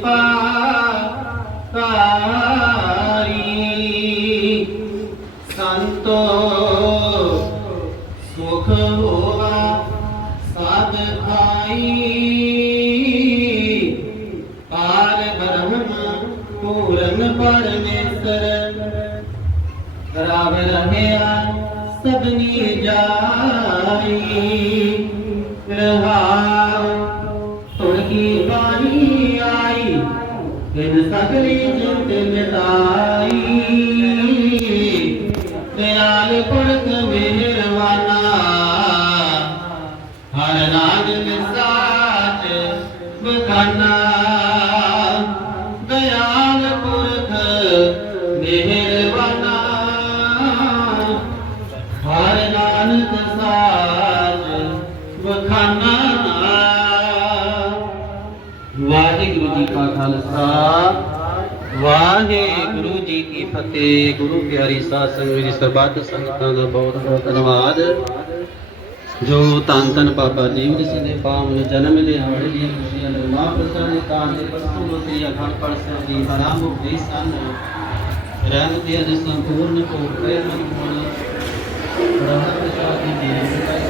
ਕਿਰਪਾ ਤਾਰੀ ਸੰਤੋ, ਸੁਖ ਹੋਵਾ ਸਦ ਖਾਈ। ਪਾਰ ਬ੍ਰਹਮ ਪੂਰਨ ਪਰਮੇਸ਼ਰ। ਰਾਵ ਰਹਿਆ ਸਭਨੀ ਜਾਈ। ਬਿਨ ਸਗਲੀ ਜਿੰਦ ਮਿਟਾਈ। ਦਿਆਲ ਪੜਤ ਮਿਹਰਵਾਨਾ ਹਰ ਰਾਜ ਮਿਸਾਤ ਬਖਾਨਾ। ਦਿਆਲ ਪੁਰਖ ਮਿਹਰਵਾਨਾ ਹਰ ਨਾਨਕ ਸਾਜ ਬਖਾਨਾ। ਖਾਲਸਾ ਵਾਹਿਗੁਰੂ ਜੀ ਕੀ ਫਤਿਹ। ਗੁਰੂ ਪਿਆਰੀ ਸਾਧ ਸੰਗਤ ਜੀ ਸਰਬੱਤ ਸੰਗਤਾਂ ਦਾ ਬਹੁਤ ਬਹੁਤ ਧੰਨਵਾਦ। ਜੋ ਤਨ ਤਨ ਬਾਬਾ ਦੀਪ ਜੀ ਦੇ ਪਾਵਨ ਜਨਮ ਦਿਹਾੜੇ ਦੀਆਂ ਖੁਸ਼ੀਆਂ ਦੇ ਮਹਾਂਪੁਰਸ਼ਾਂ ਤਾਂ ਦੇ ਪਸੂ ਮਤੀ ਅਖੰਡ ਪਰਸੋਂ ਦੀ ਹਰਾਮ ਮੁਕਤੀ ਸਨ। ਰਹਿਮਤ ਦੀ ਸੰਪੂਰਨ ਕੋ ਪ੍ਰੇਮ ਮਨ ਰਹਿਮਤ ਦੀ ਦੀ ਪੈਸਾ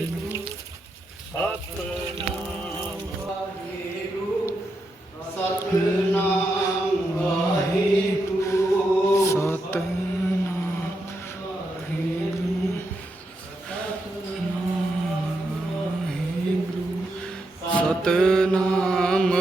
ਸਤਨਾਮ